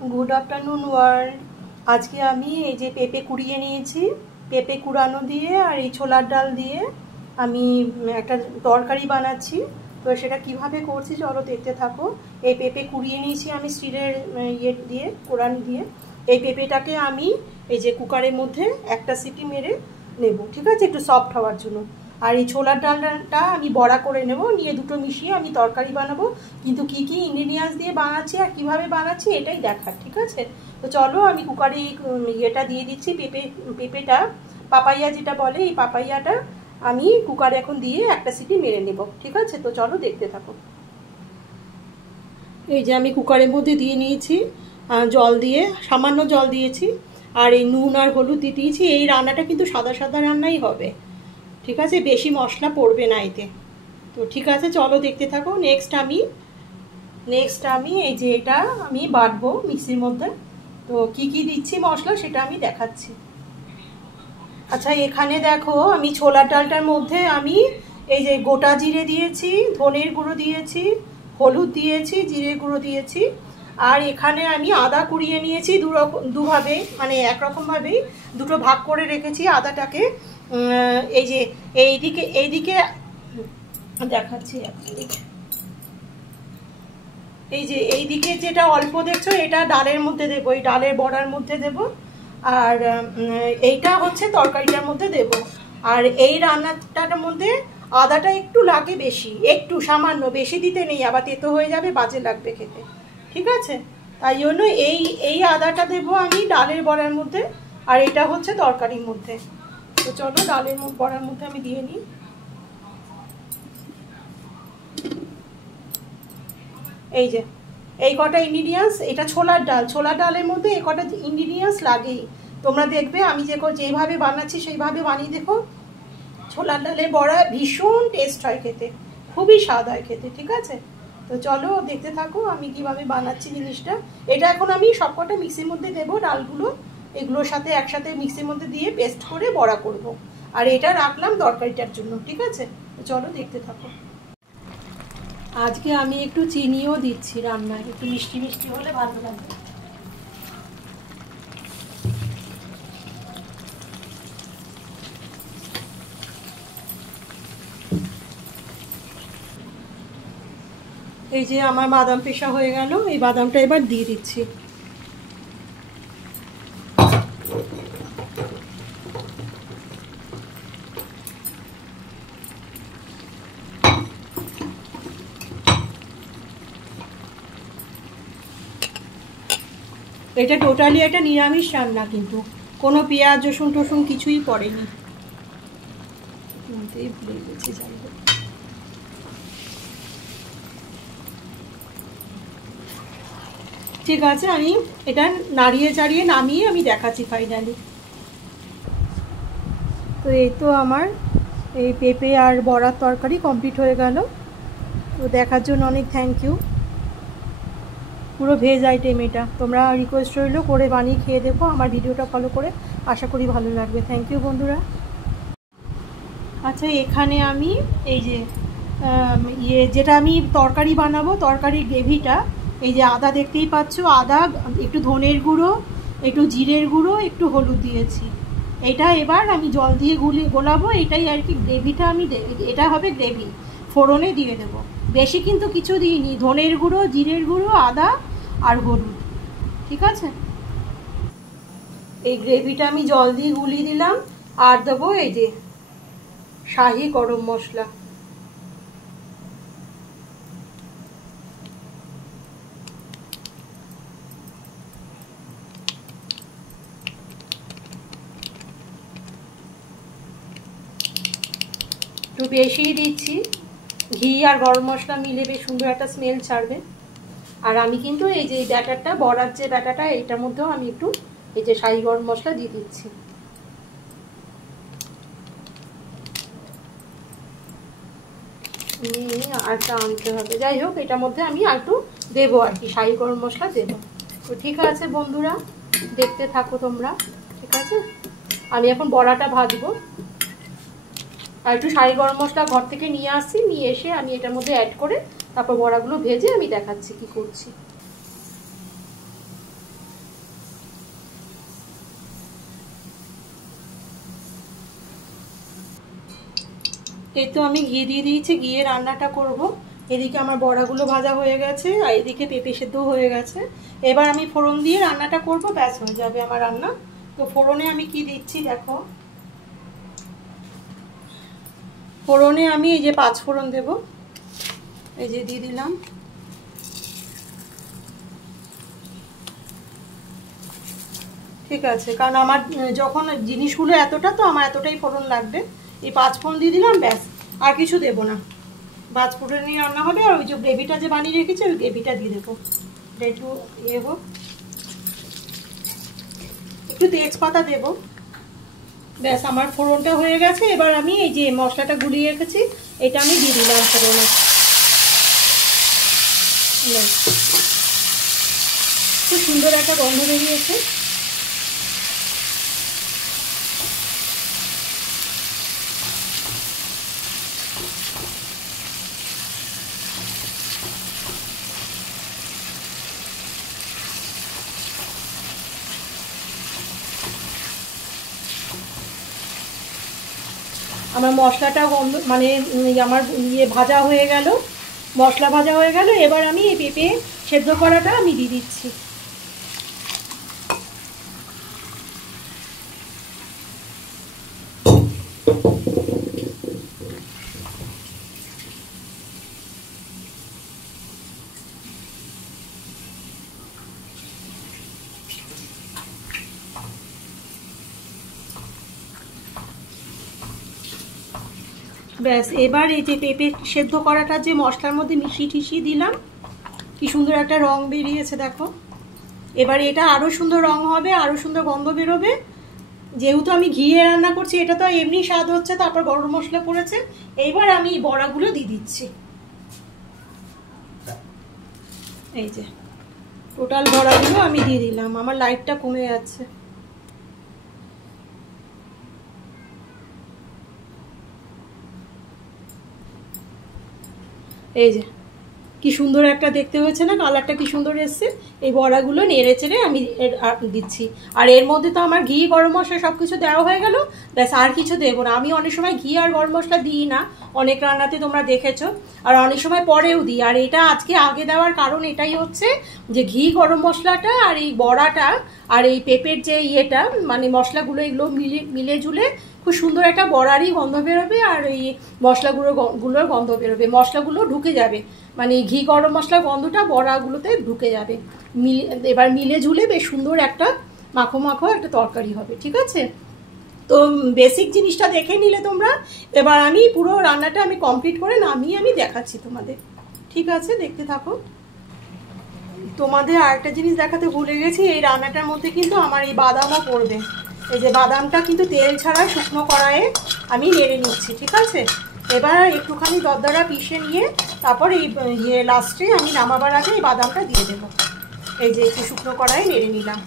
Good afternoon world. आज के आमी এই যে পেঁপে কুড়িয়ে নিয়েছি, পেঁপে কুড়ানো দিয়ে আর এই ছোলার ডাল দিয়ে আমি একটা তরকারি বানাচ্ছি। তো সেটা কিভাবে করছি চলো দেখতে থাকো। এই পেঁপে কুড়িয়ে নিয়েছি আমি স্টিলের ইয়ে দিয়ে, কোড়ান দিয়ে। এই পেঁপেটাকে আমি এই যে কুকারের মধ্যে একটা সিটি মেরে নেব, ঠিক আছে, একটু সফট হওয়ার জন্য। আর এই ছোলার ডালটা আমি বড়া করে নেব, নিয়ে দুটো মিশিয়ে আমি তরকারি বানাবো। কিন্তু কি কি ইনগ্রেডিয়েন্টস দিয়ে বানাচ্ছি আর কিভাবে বানাচ্ছি এটাই দেখার, ঠিক আছে। তো চলো আমি কুকারে ইয়েটা দিয়ে দিচ্ছি, পেঁপেটা পাপাইয়া যেটা বলে, এই পাপাইয়াটা আমি কুকারে এখন দিয়ে একটা সিটি মেরে নেব, ঠিক আছে। তো চলো দেখতে থাকো। এই যে আমি কুকারের মধ্যে দিয়ে নিয়েছি জল দিয়ে, সামান্য জল দিয়েছি আর এই নুন আর হলুদ দিয়ে দিয়েছি। এই রান্নাটা কিন্তু সাদা সাদা রান্নাই হবে, ঠিক আছে, বেশি মশলা পড়বে না এতে। তো ঠিক আছে চলো দেখতে থাকো। নেক্সট আমি এই যে এটা আমি বাটবো মিক্সির মধ্যে। তো কি কি দিচ্ছি মশলা সেটা আমি দেখাচ্ছি। আচ্ছা এখানে দেখো আমি ছোলার ডালটার মধ্যে আমি এই যে গোটা জিরে দিয়েছি, ধনের গুঁড়ো দিয়েছি, হলুদ দিয়েছি, জিরে গুঁড়ো দিয়েছি। আর এখানে আমি আদা কুড়িয়ে নিয়েছি দুভাবে, মানে একরকমভাবেই দুটো ভাগ করে রেখেছি আদাটাকে। এই যে এইদিকে দেখাচ্ছি, এই যে এইদিকে যেটা অল্প দেখছো এটা ডালের মধ্যে দেবো, এই ডালের বড়ার মধ্যে দেবো। আর এইটা হচ্ছে তরকারিটার মধ্যে দেব। আর এই রান্নাটার মধ্যে আদাটা একটু লাগে বেশি, একটু সামান্য, বেশি দিতে নেই, আবার তেতো হয়ে যাবে, বাজে লাগবে খেতে, ঠিক আছে। তাই জন্য এই আদাটা দেবো আমি ডালের বড়ার মধ্যে, আর এটা হচ্ছে তরকারির মধ্যে। তো চলো ডালের বড়ার মধ্যে আমি দিয়ে নিই। এই যে এই কটা ইনগ্রিডিয়েন্টস, এটা ছোলার ডালের মধ্যে এই কটা ইনগ্রিডিয়েন্টস লাগেই। তোমরা দেখবে আমি যেভাবে বানাচ্ছি সেইভাবে বানিয়ে দেখো। ছোলার ডালের বড়া ভীষণ টেস্ট হয় খেতে, খুবই স্বাদ হয় খেতে, ঠিক আছে। তো চলো দেখতে থাকো আমি কিভাবে বানাচ্ছি জিনিসটা। এটা এখন আমি সবকটা মিক্সির মধ্যে দেবো, ডালগুলো এগুলোর সাথে একসাথে মিক্সির মধ্যে দিয়ে পেস্ট করে বড়া করব। আর এটা রাখলাম তরকারিটার জন্য, ঠিক আছে। তো চলো দেখতে থাকো। আজকে আমি একটু চিনিও দিচ্ছি রান্নায়, একটু মিষ্টি মিষ্টি হলে ভালো লাগবে। এই যে আমার বাদাম পেশা হয়ে গেল, এই বাদামটা এবার দিয়ে দিচ্ছি। এটা টোটালি একটা নিরামিষ রান্না, কিন্তু কোনো পেঁয়াজ রসুন টসুন কিছুই পড়েনি। ভুলে গেছি, যাই হোক। ঠিক আছে আমি এটা নাড়িয়ে চাড়িয়ে নামিয়ে আমি দেখাচ্ছি ফাইনালি। তো এই তো আমার এই পেঁপে আর বড়ার তরকারি কমপ্লিট হয়ে গেল। তো দেখার জন্য অনেক থ্যাংক ইউ। পুরো ভেজ আইটেম এটা, তোমরা রিকোয়েস্ট রইলো করে বানিয়ে খেয়ে দেখো, আমার ভিডিওটা ফলো করে, আশা করি ভালো লাগবে। থ্যাংক ইউ বন্ধুরা। আচ্ছা এখানে আমি এই যে যেটা আমি তরকারি বানাবো, তরকারির গ্রেভিটা, এই যে আদা দেখতেই পাচ্ছ, আদা, একটু ধনের গুঁড়ো, একটু জিরের গুঁড়ো, একটু হলুদ দিয়েছি। এটা এবার আমি জল দিয়ে গোলাবো, এটাই আর কি গ্রেভিটা আমি, এটা হবে গ্রেভি, ফোড়নে দিয়ে দেবো। বেশি কিন্তু কিছু দিইনি, ধনের গুঁড়ো, জিরের গুঁড়ো, আদা আর হলুদ, ঠিক আছে। এই গ্রেভিটা আমি জল দিয়ে গুলিয়ে দিলাম। আর দেবো এই যে শাহি গরম মশলা। একটু বেশিই দিচ্ছি, ঘি আর গরম মশলা মিলে বেশ সুন্দর একটা স্মেল ছাড়বে। আর আমি কিন্তু এই যে ব্যাটারটা, বড়ার যে ব্যাটারটা, এইটার মধ্যেও আমি একটু এই যে শাহি গরম মশলা দিয়ে দিচ্ছি। আরটা আনতে হবে, যাই হোক এটার মধ্যে আমি একটু দেবো আর কি, শাহি গরম মশলা দেবো। তো ঠিক আছে বন্ধুরা, দেখতে থাকো তোমরা, ঠিক আছে। আমি এখন বড়াটা ভাজবো। আর একটু শাহি গরম মশলা ঘর থেকে নিয়ে আসছি, নিয়ে এসে আমি এটার মধ্যে অ্যাড করে তারপর বড়াগুলো ভেজে আমি দেখাচ্ছি কি করছি। এই তো আমি ঘি দিয়ে দিয়েছি, ঘিয়ে রান্নাটা করব। এদিকে আমার বড়াগুলো ভাজা হয়ে গেছে আর এদিকে পেঁপে সেদ্ধ হয়ে গেছে। এবার আমি ফোড়ন দিয়ে রান্নাটা করব, ব্যাস হয়ে যাবে আমার রান্না। তো ফোড়নে আমি কি দিচ্ছি দেখো, ফোড়নে আমি এই যে 5 ফোড়ন দেব, এই যে দিয়ে দিলাম। ঠিক আছে, কারণ আমার যখন জিনিসগুলো এতটা, তো আমার এতটাই ফোড়ন লাগবে। এই 5 ফোড়ন দিয়ে দিলাম, ব্যাস আর কিছু দেবো না। 5 ফোড়ন নিয়ে রান্না হবে। আর ওই যে গ্রেভিটা যে বানিয়ে রেখেছি ওই গ্রেভিটা দিয়ে দেবো। একটু ইয়ে হোক, একটু তেজপাতা দেবো, ব্যাস আমার ফোড়নটা হয়ে গেছে। এবার আমি এই যে মশলাটা গুলিয়ে রেখেছি এটা আমি দিয়ে দিলাম ফোড়নে। খুব সুন্দর একটা গন্ধ বেরিয়েছে। আমার মশলাটা মানে আমার ইয়ে ভাজা হয়ে গেল, মশলা ভাজা হয়ে গেল। এবার আমি এই পেঁপে সেদ্ধ করাটা আমি দিয়ে দিচ্ছি। ব্যাস এবার এই যে পেঁপে সেদ্ধ করাটা যে মশলার মধ্যে মিশিয়ে টিশিয়ে দিলাম, কি সুন্দর একটা রং বেরিয়েছে দেখো। এবার এটা আরও সুন্দর রং হবে, আরও সুন্দর গন্ধ বেরোবে। যেহেতু আমি ঘিয়ে রান্না করছি, এটা তো এমনি স্বাদ হচ্ছে, তারপর গরম মশলা পড়েছে। এইবার আমি বড়াগুলো দিয়ে দিচ্ছি। এই যে টোটাল বড়াগুলো আমি দিয়ে দিলাম। আমার লাইটটা কমে যাচ্ছে। এই যে কি সুন্দর একটা দেখতে হয়েছে না, কালারটা কি সুন্দর এসছে। এই বড়াগুলো নেড়ে চেড়ে আমি দিচ্ছি। আর এর মধ্যে তো আমার ঘি গরম মশলা সব কিছু দেওয়া হয়ে গেল, ব্যাস আর কিছু দেবো না। আমি অনেক সময় ঘি আর গরম মশলা দিই না, অনেক রান্নাতে তোমরা দেখেছো, আর অনেক সময় পরেও দিই। আর এটা আজকে আগে দেওয়ার কারণ এটাই হচ্ছে যে ঘি গরম মশলাটা আর এই বড়াটা আর এই পেঁপের যে ইয়েটা মানে মশলাগুলো এগুলো মিলে ঝুলে খুব সুন্দর একটা বড়ারই গন্ধ বেরোবে। আর এই মশলাগুলোর গন্ধ বেরোবে, মশলাগুলো ঢুকে যাবে, মানে ঘি গরম মশলার গন্ধটা বড়াগুলোতে ঢুকে যাবে। এবার মিলে ঝুলে বেশ সুন্দর একটা মাখো মাখো একটা তরকারি হবে। ঠিক আছে, তো বেসিক জিনিসটা দেখে নিলে তোমরা। এবার আমি পুরো রান্নাটা আমি কমপ্লিট করে নামিয়ে আমি দেখাচ্ছি তোমাদের। ঠিক আছে, দেখতে থাকো। তোমাদের আরেকটা জিনিস দেখাতে ভুলে গেছি, এই রান্নাটার মধ্যে কিন্তু আমার এই বাদামও পড়বে। এই যে বাদামটা কিন্তু তেল ছাড়া শুকনো কড়াইয়ে আমি নেড়ে নিচ্ছি। ঠিক আছে, এবার একটুখানি দরদরা পিষে নিয়ে তারপর এই লাস্টে আমি নামাবার আগে এই বাদামটা দিয়ে দেবো। এই যে একটু শুকনো কড়াইয়ে নেড়ে নিলাম।